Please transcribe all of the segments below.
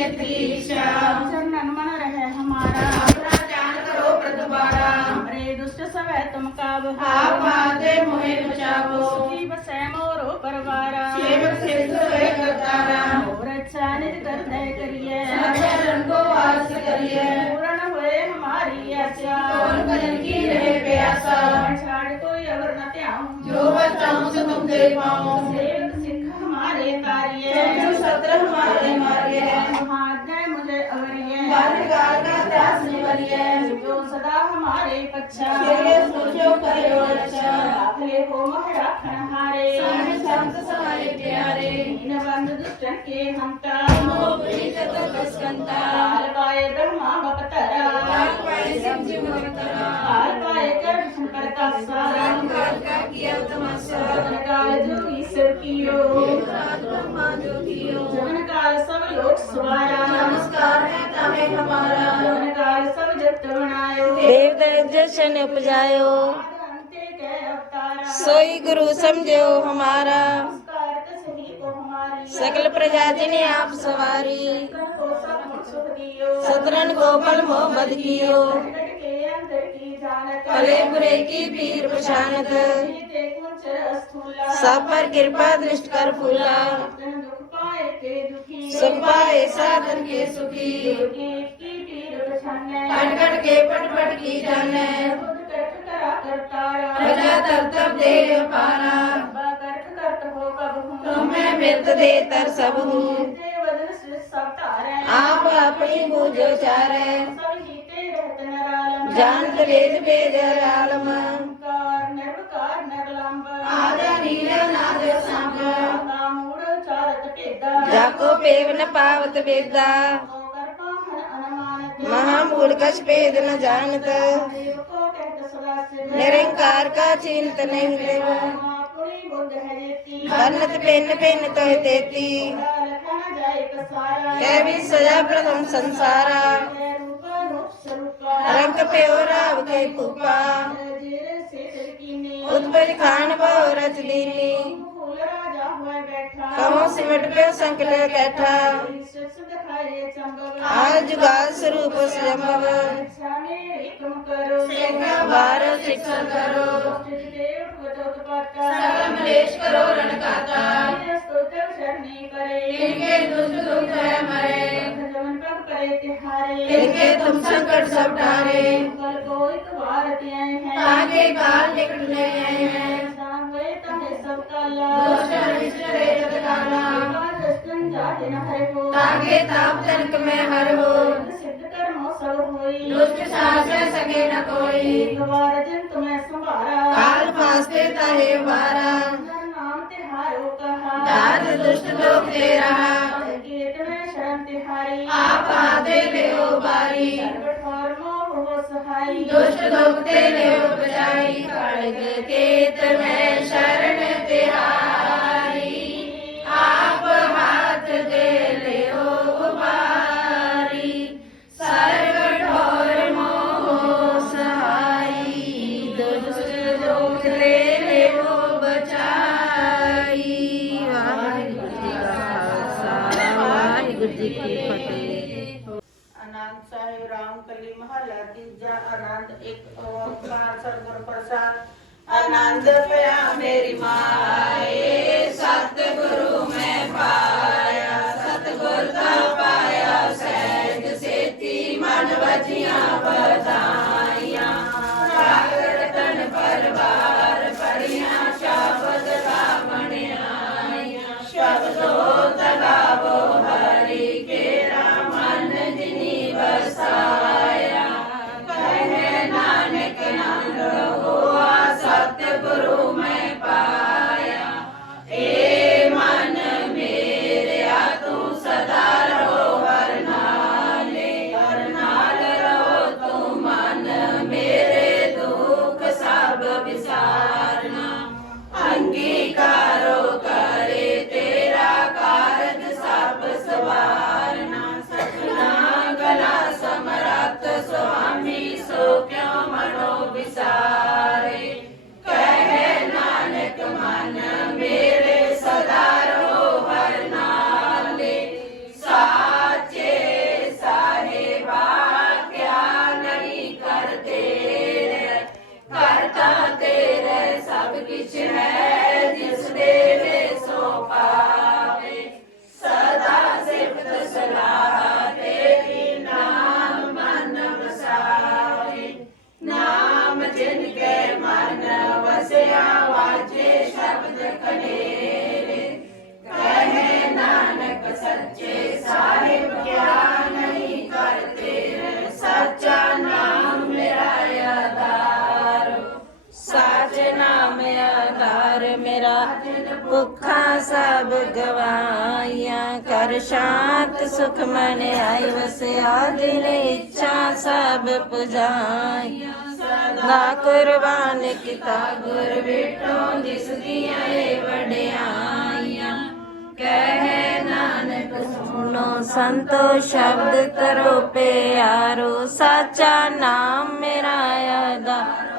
चित्त की इच्छा चरणन मन रहे हमारा अपना जान करो प्रतिबारा हमारे दुष्ट सब है तुम काब आप आते मोहे बचावो सुखी बसै मोरो परवारा सेवक सिद्ध है करतारा और अच्छा निज करते करिए चरण को वास करिए पूर्ण हुए हमारी आशा कौन भजन की रहे प्यासा छाड़ कोई अवर न त्याऊं जो बताऊं सो तुम दे पाओ सेवक सिख हमारे तारिये चंचल सत्र हमारे मार्ग है सदा हमारे पच्छा खेले सोचो करो अच्छा दाखले हो मह राखण हारे सारे संत समारे प्यारे दीन बंद दुष्टन के हमता मोह प्रीत तत्स्कंता काल पाए ब्रह्मा बपतरा काल पाए शिव जी मोहतरा काल पाए कर शंकर का सारा काल का किया तमाशा जगन काल जो ईश्वर कियो रात ब्रह्मा जो कियो जगन काल सब लोक सवारा देव जशन उपजायो। सोई गुरु समझो हमारा। सकल प्रजाति ने आप सवारी। सतरन को पल मोहब्बत कियो। भले बुरे की पीर पहचानत सब पर कृपा दृष्ट कर फूला। सुख पाए साधन के सुखी। ਭਟਕੀ ਜਾਣੈ। ਬੁੱਧ ਕਰਤ ਧਰਾ ਕਰਤਾਰਾ ਰਜਾ ਤਰਤਬ ਦੇ ਅਪਾਰਾ ਸਭਾ ਕਰਤ ਕਰਤ ਹੋ ਕਬਹੂ ਤੁਮੈ ਮਿਤ ਦੇ ਤਰ ਸਭੂ ਤੇ ਵਦਨ ਸਿਰ ਸਭ ਧਾਰੈ। ਆਪ ਆਪਣੀ ਬੁਝ ਚਾਰੈ ਸਭ ਜੀਤੇ ਰਹਿਤ ਨਰਾਲਮ। ਜਾਨਤ ਵੇਦ ਬੇਦ ਰਾਲਮ ਕਾਰ ਨਿਰਵਕਾਰ ਨਿਰਲੰਬ। ਆਦਾ ਨੀਲ ਨਾਦ ਸੰਗ ਕਾਮੂੜ ਚਾਰਤ ਭੇਦਾ। ਜਾਕੋ ਪੇਵਨ ਪਾਵਤ ਵੇਦਾ। बोल कछ भेद न जानत निरंकार का चिंत नहीं देव बनत भिन्न भिन्न तो तेती कह भी सजा प्रथम संसारा रंग प्यो राव के कूपा उत्पल खान भाव रच दीनी कहो सिमट पे संकल कैठा ਹਰ ਜੁਗਾਦ ਸਰੂਪ ਸੰਭਵ ਸਿਆਣੇ ਇਕਮ ਕਰੋ। ਸੇਖਾ ਬਾਰ ਸਿਕਸ਼ਣ ਕਰੋ ਜਿਤੇਵ ਭਗਤ ਪਾਤਾ ਸਰਵ ਮਲੇਸ਼ ਕਰੋ ਰਣਕਾਤਾ ਸਤੋਤਰ ਸ਼ਰਣੀ ਕਰੇ ਇਨਕੇ ਦੁਸ਼ਟ ਦੁਖ ਹੈ ਮਰੇ। ਜਵਨ ਪਗ ਕਰੇ ਤਿਹਾਰੇ ਇਨਕੇ ਤੁਮ ਸੰਕਟ ਸਭ ਟਾਰੇ ਪਰ ਕੋਈ ਤਵਾਰ ਤੇ ਆਏ ਹੈ ਤਾਕੇ ਕਾਲ ਲਿਖਣ ਲੈ ਆਏ ਹੈ। ਸਾਂਗੇ ਤਾਂ ਸਭ ਕਾਲਾ ਦੋਸ਼ਰ ਵਿਚਰੇ ਜਗਤ ਕਾਲਾ ਜਾ ਜਿਨ ਹਰਿ ਕੋ ਤਾਗੇ ਤਾਪ ਤਨਕ ਮੈਂ ਹਰ ਹੋ ਸਿੱਧ ਕਰਮੋ ਸਭ ਹੋਈ। ਦੁਸ਼ਟ ਸਾਸੈ ਸਕੇ ਨ ਕੋਈ। ਦਵਾਰ ਜਿਨ ਤੁਮੈ ਸੰਭਾਰਾ। ਕਾਲ ਫਾਸਤੇ ਤਾਹੇ ਵਾਰਾ। ਨਾਮ ਤੇ ਹਾਰੋ ਕਹਾ। ਦਾਦ ਦੁਸ਼ਟ ਲੋਕ ਦੇ ਰਹਾ। ਕੀਰਤ ਮੈਂ ਸ਼ਰਨ ਤਿਹਾਰੀ। ਆਪ ਆਦੇ ਲਿਓ ਬਾਰੀ। ਸਰਬ ਫਰਮੋ ਹੋ ਸਹਾਈ। ਦੁਸ਼ਟ ਲੋਕ ਤੇ ਲਿਓ ਬਜਾਈ। ਕਾਲ ਕੇ ਤੇਤ ਮੈਂ ਸ਼ਰਨ ਤੀਜਾ ਆਨੰਦ ਇੱਕ ਓੰਕਾਰ ਸਤਿਗੁਰ ਪ੍ਰਸਾਦ। ਆਨੰਦ ਪਿਆ ਮੇਰੀ ਮਾਏ ਸਤਿਗੁਰੂ ਮੈਂ ਪਾਇਆ Santa. ਭੁੱਖਾਂ ਸਭ ਗਵਾਈਆਂ ਕਰ ਸ਼ਾਂਤ ਸੁਖ ਮਨ ਆਈ ਵਸਿਆ ਦਿਲ ਇੱਛਾ ਸਭ ਪੁਜਾਈਆਂ। ਨਾ ਕੁਰਬਾਨ ਕੀਤਾ ਗੁਰ ਵਿਟੋਂ ਜਿਸ ਦੀਆਂ ਇਹ ਵਡਿਆਈਆਂ। ਕਹਿ ਨਾਨਕ ਸੁਣੋ ਸੰਤੋ ਸ਼ਬਦ ਕਰੋ ਪਿਆਰੋ, ਸਾਚਾ ਨਾਮ ਮੇਰਾ ਆਧਾਰੋ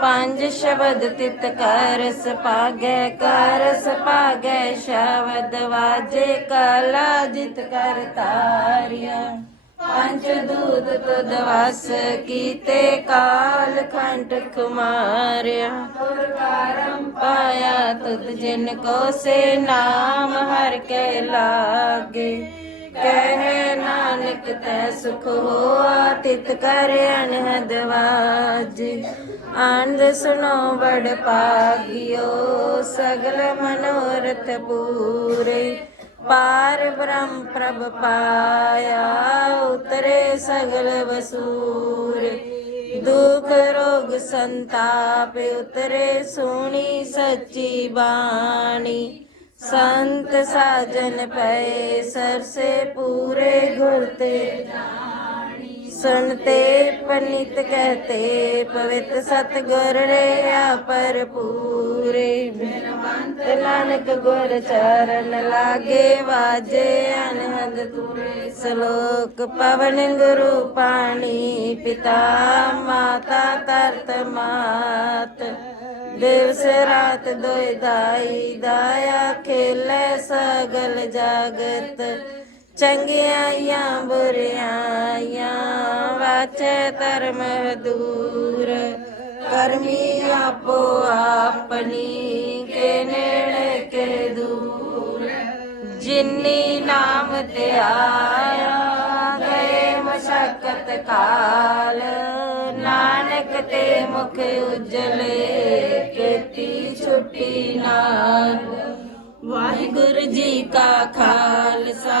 ਪੰਜ ਸ਼ਬਦ ਤਿਤ ਕਰਸ ਪਾਗੈ ਕਰਸ ਪਾਗੈ ਸ਼ਬਦ ਵਾਜੇ ਕਲਾ ਜਿਤ ਕਰ ਤਾਰਿਆ। ਪੰਜ ਦੂਤ ਤੁਧ ਵਸ ਕੀਤੇ ਕਾਲ ਖੰਡ ਕੁਮਾਰਿਆ ਪੁਰਕਾਰਮ ਪਾਇਆ ਤੁਧ ਜਿਨ ਕੋ ਸੇ ਨਾਮ ਹਰ ਕੇ ਲਾਗੇ। ਕਹਿ ਨਾਨਕ ਤੈ ਸੁਖ ਹੋਆ ਤਿਤ ਕਰ ਅਨਹਦ ਵਾਜ। ਆਨੰਦ ਸੁਨੋ ਬੜ ਪਾਗਿਓ ਸਗਲ ਮਨੋਰਥ ਪੂਰੇ। ਪਾਰ ਬ੍ਰਹਮ ਪ੍ਰਭ ਪਾਇਆ, ਉਤਰੇ ਸਗਲ ਵਸੂਰੇ। ਦੁਖ ਰੋਗ ਸੰਤਾਪ, ਉਤਰੇ ਸੁਣੀ ਸੱਚੀ ਬਾਣੀ। ਸੰਤ ਸਾਜਨ ਪਏ, ਸਰਸੇ ਪੂਰੇ ਗੁਰ ਤੇ ਸੁਨਤੇ ਪਨਿਤ ਕਹਤੇ ਪਵਿੱਤ ਸਤਗੁਰ ਰਿਆ ਪਰ। ਪੂਰੇ ਨਾਨਕ ਗੁਰ ਚਰਨ ਲਾਗੇ ਵਾਜੇ ਅਨਹਦ ਤੁਰੇ। ਸ਼ਲੋਕ ਪਵਨ ਗੁਰੂ ਪਾਣੀ ਪਿਤਾ ਮਾਤਾ ਤਰਤ ਮਾਤ। ਦਿਵਸ ਰਾਤ ਦੋਇ ਦਾਈ ਦਾਇਆ ਖੇਲੇ ਸਗਲ ਜਾਗਤ। ਚੰਗਿਆਈਆਂ ਬੁਰਿਆਈਆਂ, ਵਾਚੇ ਧਰਮ ਦੂਰ। ਕਰਮੀ ਆਪੋ ਆਪਣੀ ਕੇ ਨੇੜੇ ਕੇ ਦੂਰ। ਜਿਨੀ ਨਾਮ ਤੇ ਆਇਆ ਗਏ ਮਸ਼ਕਤ ਕਾਲ। ਨਾਨਕ ਤੇ ਮੁਖ ਉਜਲੇ, ਕੀਤੀ ਛੁੱਟੀ ਨਾਲ। ਵਾਹਿਗੁਰੂ ਜੀ ਕਾ ਖਾਲਸਾ।